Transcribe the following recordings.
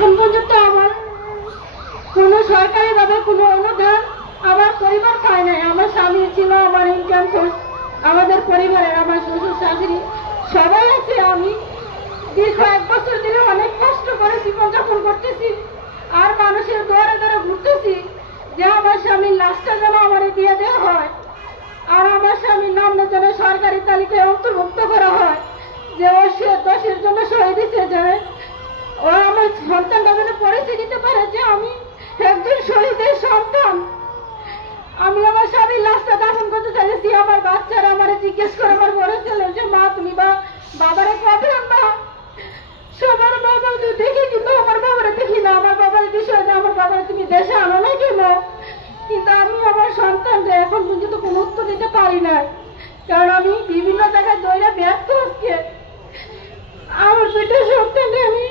এখন পর্যন্ত আমার কোনো সরকারিভাবে কোনো অনুদান আমার পরিবার পায় নাই। আমার স্বামী ছিল আমার ইনকাম সোর্স, আমাদের পরিবারের আমার শ্বশুর শাশুড়ি সবাই আছে। আমি দীর্ঘ 1 বছর ধরে অনেক কষ্ট করে জীবনযাপন করতেছি, আর মানুষের দ্বারে দ্বারে ঘুরতেছি যে আমার স্বামীর লাশটা যেন আমার দিয়ে দেওয়া হয়, আর আমার স্বামীর নাম যেন সরকারি তালিকায় অন্তর্ভুক্ত করা হয়, যে ও দেশের জন্য শহীদ হিসেবে ও আমার সন্তানটা যেন পরিচয় দিতে পারে যে আমি একজন শহীদের সন্তান। আমি আমার স্বামীর লাশটা দাফন করতে চাইছি। আমার বাচ্চারা আমার জিজ্ঞেস করে আমার বড় ছেলে যে মা তুমি বাবারে কবে আনবা? সবার বাবা দেখি, কিন্তু আমার বাবারে দেখি না। আমার বাবার বিষয় না, আমার বাবারে তুমি দেশে আনো না কেন? কিন্তু আমি আমার সন্তানকে এখন পর্যন্ত কোনো উত্তর দিতে পারি না, কারণ আমি বিভিন্ন জায়গায় দৌড়ে ব্যর্থ হচ্ছে। আমার দুইটা সন্তানকে আমি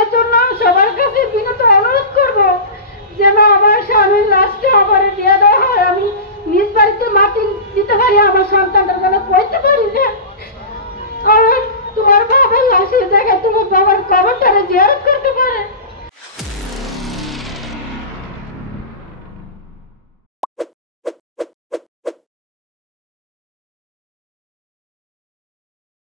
এর জন্য সবার কাছে বিনত অনুরোধ করবো যেন আমার স্বামীর লাশটা আমার দিয়ে দেওয়া হয়, আমি নিজ বাড়িতে মাটি দিতে পারি, আমার সন্তানটা যেন কইতে পারি যে